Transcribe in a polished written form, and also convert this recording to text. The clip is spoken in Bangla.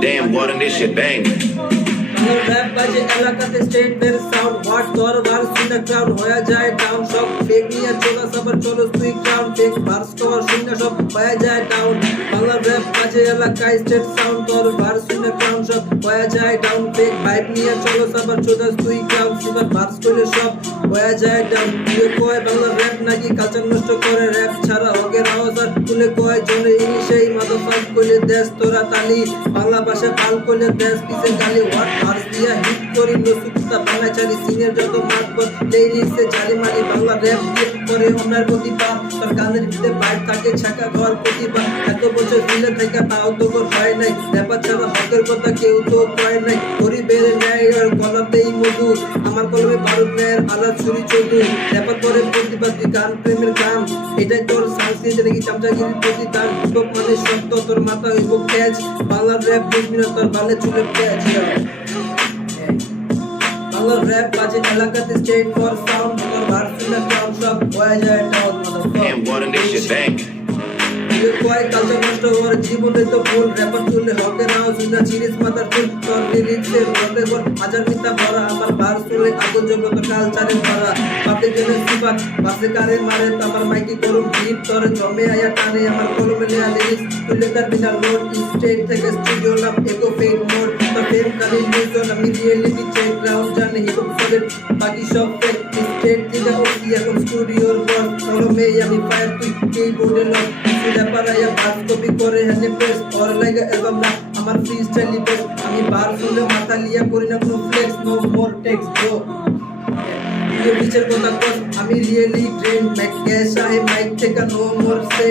Damn, what this shit bang. Rap বাজে এলাকাতে স্টেট বের সাউন্ড হোয়াট তোর ভার্স শুনে ক্রাউড হয়ে যায় ডাউন সব ফেক নিয়ে চলা সবার চলো তুই ক্রাউড ফেক ভার্স কর শুনে সব হয়ে যায় ডাউন বাংলা র‍্যাপ বাজে এলাকায় স্টেট সাউন্ড তোর ভার্স শুনে ক্রাউড সব হয়ে যায় ডাউন ফেক ভাইব নিয়ে চলো সবার চলো তুই ক্রাউড সবার ভার্স করলে সব হয়ে যায় ডাউন তুই কয় বাংলা র‍্যাপ নাকি কালচার নষ্ট করে র‍্যাপ ছাড়া হকের আওয়াজ আর তুলে কয় জনে ইনিশেই মাদফাক কইলে দেশ তোরা তালি বাংলা ভাষা পাল কইলে দেশ পিছে গালি হোয়াট ভার্স দিয়া হিট করি নসুকতা বাংলা চালি সিনের যত মাতবর লিরিক্সে জালি মালি বাংলা র‍্যাপ দিয়ে করে ওনার প্রতিভা তার গানের ভিতরে বাইট থাকে ছাকা ঘর প্রতিভা এত বছর ফিলে থেকে তাও তো হয় নাই র্যাপার ছাড়া হকের কথা কেউ তো কয় নাই গরিবের ন্যায় আর গলাতেই মধু আমার কলমে ভারত ন্যায়ের আলাদ ছুরি চৌধু র্যাপার করে প্রতিবাদী গান প্রেমের গান এটাই তোর সংস্কৃতি নাকি চামচাগিরির প্রতিদান হিপহপ মানে সত্য তোর মাথা হইব ক্যাচ বাংলা র‍্যাপ বুঝবি না তোর বালে চুলে ক্যাচ বাংলা র‍্যাপ বাজে এলাকাতে স্টেট ফর সাউন্ড তোর ভার্স শুনে ক্রাউড সব হয়ে যায় down Damn, what this shit bang. কয় কালচার নষ্ট হওয়ার জীবনে তো ভুল র্যাপার তুললে হকে নাও শুনে চিরিস মাথার চুল তোর লিরিক্সের রতে কর হাজার মিথ্যা ভরা আমার ভার্স তুলে আগুন জগত কালচারের ভরা পাবলিক জনের সিফাত বাসে কারে মারে আমার মাইকি করুম হিট তোর জমে আয়া টানে আমার কলমে লেয়া লিরিক্স তুলে তার বিনা লোড স্টেট থেকে স্টুডিও লাভ একো ফেক মোড তো ফেম কালি নিউজন আমি রিয়েলিটি চেক গ্রাউন্ড জানে হিপ হপ সলিড বাকি সব ফেক স্টেট থেকে ওসি এখন স্টুডিওর বস কলমে আমি ফায়ার তুই কিবোর্ডে লক র্যাপার আয়া ভার্স কপি করে হ্যান্ডে প্রেস और লাগা অ্যালবাম না আমার ফ্রি স্টাইল বেস আমি বার শুনে মাথা লিয়া করি না কোনো flex no more text bro ये পিছের কথা কস আমি রিয়েলি গ্রেন ম্যাক ক্যাশ আই মাইক থেকে নো মোর সে